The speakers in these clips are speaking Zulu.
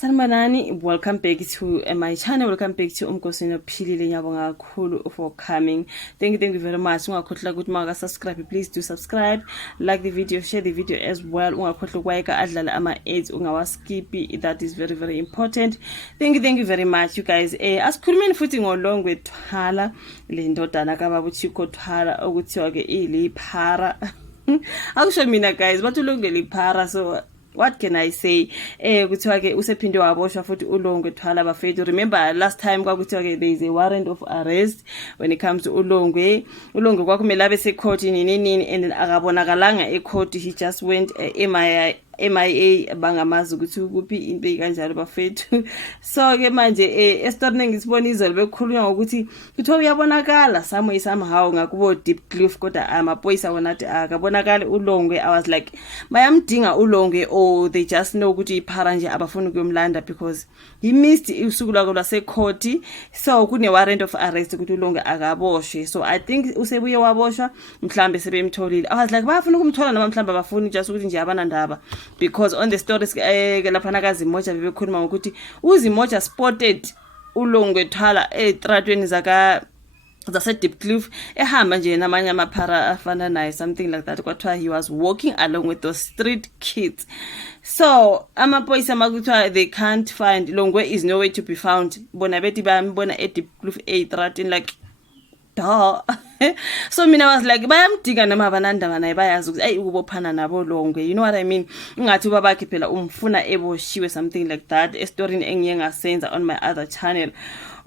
Sanibonani, welcome back to my channel. Welcome back to Umkosini Ophilile. Ngiyabonga kakhulu for coming. Thank you very much. Ungakhohlwa ukuthi maka subscribe, please do subscribe, like the video, share the video as well. Ungakhohlwa ukwayeka adlala ama ads ungawaskipi, that is very important. Thank you very much you guys. Asikhulumeni futhi ngolongwe Thwala, le ndodana kaBaba uChicco Thwala okuthiwa ke iliphara. Akusho mina guys, bathi ulongwe liphara, so what can I say? Kuthiwa ke usephinde waboshwa futhi uLongwe Thwala bafethu. Remember last time kwakuthiwa ke there is a warrant of arrest when it comes to uLongwe kwakumele abe se-court nini and then akabonakalanga e-court. He just went MIA bangamazi ukuthi kuphi into kanjalo bafethu. So ke manje estorning ngisibona izolo bekhulunywa ngokuthi kuthiwa uyabonakala somehow ngakubo Diepkloof, kodwa amaphoyisa wona athi akabonakali uLongwe. I was like bayamdinga uLongwe or they just know ukuthi iphara nje abafuna ukuyomlanda because he missed usuku lwakhe lwase-court. So kune warrant of arrest ukuthi uLongwe akaboshwe. So I think usebuye waboshwa, mhlambe sebemtholile. I was like bayafuna ukumthola noma mhlambe abafuni just ukuthi nje abanandaba, because on the stories laphana kaZimoja bebekhuluma ngokuthi uZimoja spotted uLongwe Thwala etratweni zase Diepkloof ehamba nje namanye amaphara afana naye, something like that. Kwathiwa he was walking along with those street kids. So amaphoyisa makuthiwa they can't find Longwe, is nowhere to be found. Bona bethi bayambona eDiepkloof etratweni, like duh. So mina was like bayamdinga noma abanandaba naye bayazi ukuthi ukubophana nabo Longwe, you know what I mean? Ungathi ubabakhe phela umfuna eboshiwe, something like that. Story engiye ngasenza on my other channel,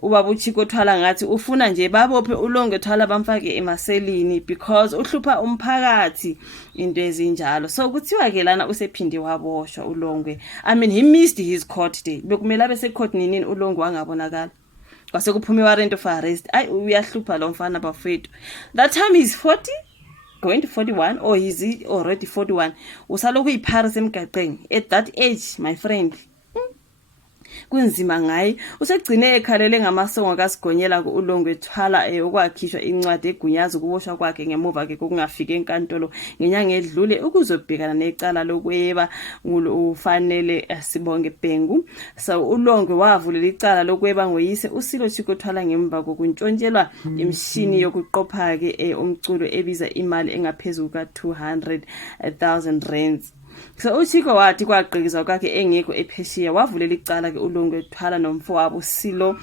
ubaba uChicco Thwala ngathi ufuna nje babophe uLongwe Thwala bamfake emaselini because uhlupha umphakathi, into ezinjalo. So kuthiwa ke lana usephinde waboshwa uLongwe. I mean he missed his court day. Bekumele abe se-court nini uLongwe wangabonakala. Kwase kuphume warrant of arrest. Uyahlupha lo mfana bafethu. That time he's 40 going to 41, or is he already 41? Usaloku iphara semgaqeni at that age, my friend. Kunzima ngaye. Usegcine ekhalele ngamasongo kaSigonyela kuLongwe Thwala okwakhishwa incwadi egunyaza ukuboshwa kwakhe ngemuva ke kokungafika enkantolo ngenyanga edlule ukuzobhekana necala lokweba ufanele Sibonge Bhengu. So uLongwe wavulela icala lokweba ngoyise uSilo Chicco Thwala ngemva kokuntshontshelwa imishini yokuqopha ke umculo ebiza imali engaphezulu ka200,000 rands. So uChicco wathi kwaqhikiza kwakhe engekho epheshiya wavulela icala ke uLongwe Thwala nomfowabo Silo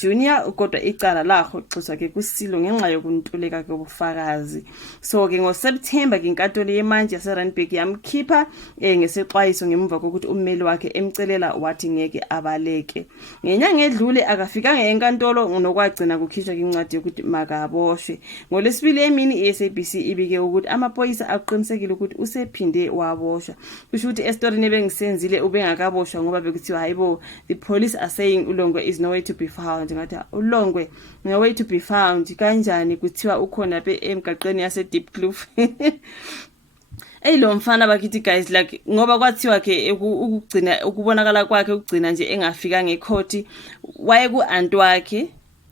Junior, kodwa icala lahoxiswa ke kuSilo ngenxa yokuntuleka kobufakazi. So ke ngoSeptember ke inkantolo yemanje yaseRandburg yamkhipha ngesexwayiso ngemuva kokuthi ummeli wakhe emcelela wathi ngeke abaleke. Ngenyanga edlule akafikanga enkantolo ngokwagcina kukhishwa incwadi yokuthi makaboshwe. NgoLwesibili emini iSABC ibike ukuthi amaphoyisa aqinisekile ukuthi usephinde waboshwa. Kusho ukuthi estorini bengisenzile ubengakaboshwa ngoba bekuthiwa hayibo the police are saying uLongwe is nowhere to be found. Ngathi uLongwe nowhere to be found kanjani kuthiwa ukhona emgaqeni yaseDiepkloof. Lo mfana bakithi guys, like ngoba kwathiwa ke ukugcina ukubonakala kwakhe ukugcina nje engafika ngecourt waye kuanti wakhe,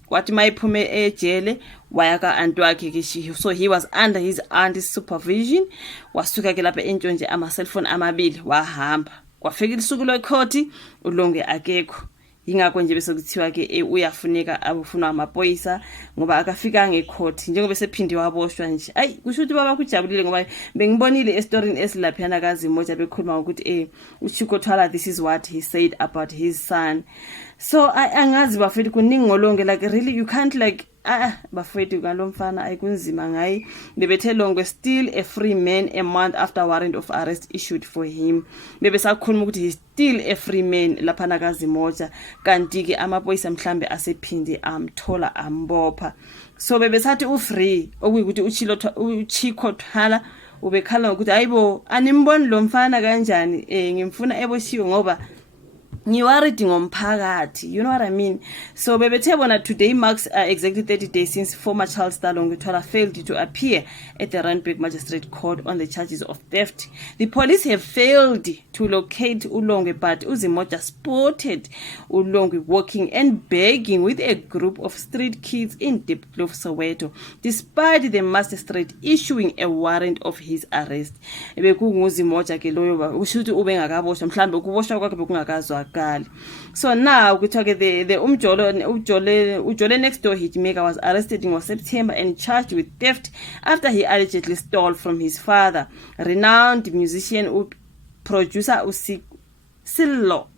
kwathi mayiphume ejele waya kaanti wakhe ke, so he was under his aunt's supervision. Wasuka ke lapha entshonje ama-cellphone amabili wahamba, kwafika isuku lecourt uLongwe akekho. Yingakho nje bese kuthiwa ke uyafuneka abufunwa amaphoyisa ngoba akafika ngecourt njengoba sephinde waboshwa nje. Kusho ukuthi baba kujabulile ngoba bengibonile estorini esilaphana kaZimoja bekhuluma ukuthi uChicco Thwala, this is what he said about his son. So angazi bafethu kuningi ngolonge, like really you can't like bafethu ngalomfana ayikunzima ngaye. Bebethe Longwe still a free man a month after warrant of arrest issued for him. Bebesakhuluma ukuthi he's still a free man laphana kaZimoja, kanti ke amaphoyisa mhlambe asephinde amthola ambopha. So bebesathi ufree, okuyikuthi uChicco Thwala ubekhala ukuthi hayibo animboni lo mfana kanjani, ngimfuna eboshiwe ngoba ngiworried ngomphakathi, you know what I mean? So bebethe bona today marks exactly 30 days since former child star Longwe Thwala failed to appear at the Randburg Magistrate Court on the charges of theft. The police have failed to locate uLongwe, but uZimoja spotted uLongwe walking and begging with a group of street kids in Diepkloof, Soweto, despite the magistrate issuing a warrant of his arrest. BekunguZimoja ke loyo ushuthi ubengakaboshwa, mhlambe ukuboshwa kwakhe bekungakazwakala. kabugali. So now kuthiwa the Ujole next door hitmaker was arrested in September and charged with theft after he allegedly stole from his father, renowned musician producer Sello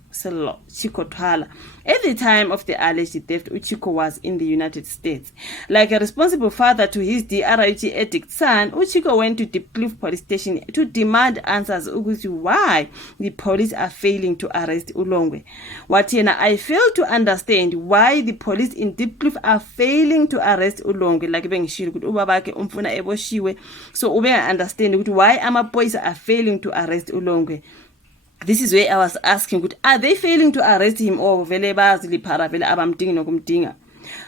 Chicco Twala. At the time of the alleged theft, Uchiko was in the United States. Like a responsible father to his DRUG addict son, Uchiko went to Diepkloof police station to demand answers why the police are failing to arrest Ulongwe. Watiena, I fail to understand why the police in Diepkloof are failing to arrest Ulongwe. Like bengishilo ukuthi ubabake umfuna eboshiwe. So ube understand why ama boys are failing to arrest Ulongwe. This is where I was asking, are they failing to arrest him or vele baziliphara vele abamdingi nokumdinga?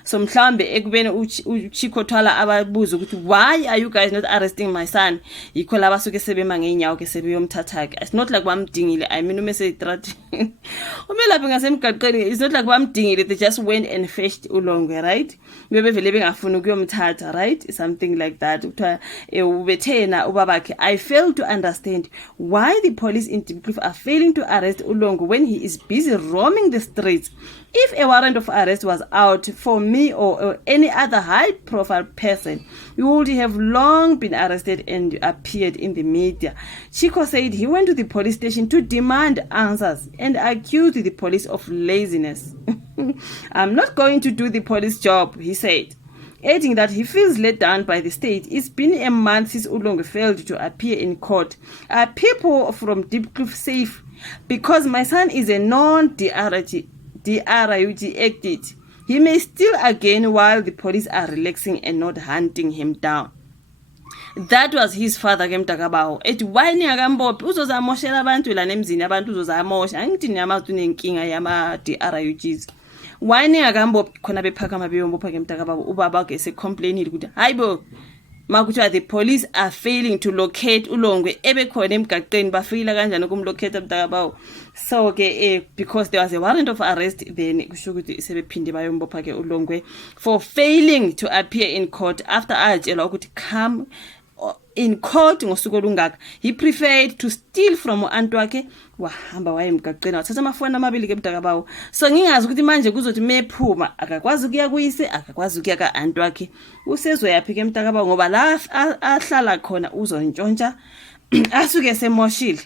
So mhlambe ekubeni uChicco Twala ababuza ukuthi why are you guys not arresting my son? Yikho laba suke sebema ngeenyawo ke sebeyomthatha ke. It's not like bamdingile. I mean umese threat. Umelaphi ngasemgaqeni, it's not like bamdingile, they just went and fetched Ulongwe, right? Bebe vele bengafuni ukuyomthatha, right? Something like that. Kuthiwa ubethena ubabakhe, I fail to understand why the police in Diepkloof are failing to arrest Ulongwe when he is busy roaming the streets. If a warrant of arrest was out for me or any other high-profile person, we would have long been arrested and appeared in the media. Chicco said he went to the police station to demand answers and accused the police of laziness. I'm not going to do the police job, he said, adding that he feels let down by the state. It's been a month since Ulongwe failed to appear in court. Are people from Diepkloof safe? Because my son is a non-DRUG addict. He may steal again while the police are relaxing and not hunting him down. That was his father ke Mtakabawo. Ethi why ningakambophi uzozamoshela abantu la nemzini abantu uzozamosha. Angithi nyamazi unenkinga yama DRUGs. Why ningakambophi khona bephakama beyombopha ke Mtakabawo ubaba ke secomplainile ukuthi hayibo makuthiwa the police are failing to locate Ulongwe ebekhona emgaqeni bafika kanjani ukumlocate Mtakabawo. So ke because there was a warrant of arrest, then kusho ukuthi sebephinde bayombopha ke Ulongwe for failing to appear in court after atshelwa ukuthi come in court ngosuku olungaka. He preferred to steal from uAntwakhe wahamba waye emgaqeni wathatha amafoni amabili ke Mtakabawo. So ngingazi ukuthi manje kuzothi mephuma akakwazi ukuya kuyise akakwazi ukuya kaAntwakhe. Usezoyapi ke Mtakabawo ngoba la ahlala khona uzontshontsha asuke semoshile.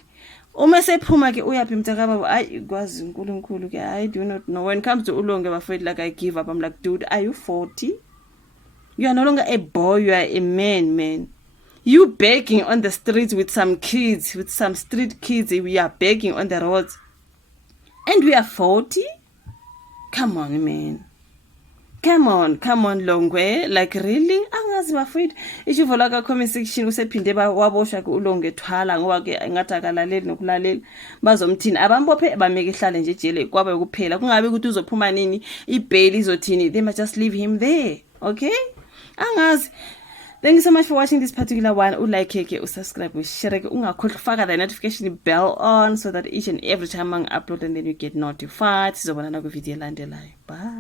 Uma sephuma ke uyapi Mtakabawo ayi kwazi uNkulunkulu ke I do not know. When it comes to Ulongwe bafethu like I give up. I'm like, dude, are you 40? You are no longer a boy, you are a man. You begging on the streets with some kids, with some street kids. We are begging on the roads. And we are 40? Come on, man. Come on, Longwe. Like, really? Angazi bafethu. Ichivola ka comment section usephinde wabosha ku Ulongwe Twala ngoba ke ngathi akalaleli nokulalela. Bazomthini abambophe bameke ihlale nje ejele kwabe kuphela. Kungabe ukuthi uzophuma nini, ibail izothini. They must just leave him there. Okay? Angazi. Thank you so much for watching this particular one. Like, subscribe, share, ungakhohlwa the notification bell on so that each and every time I upload and then you get notified. Sizobona ku video landelayo. Bye.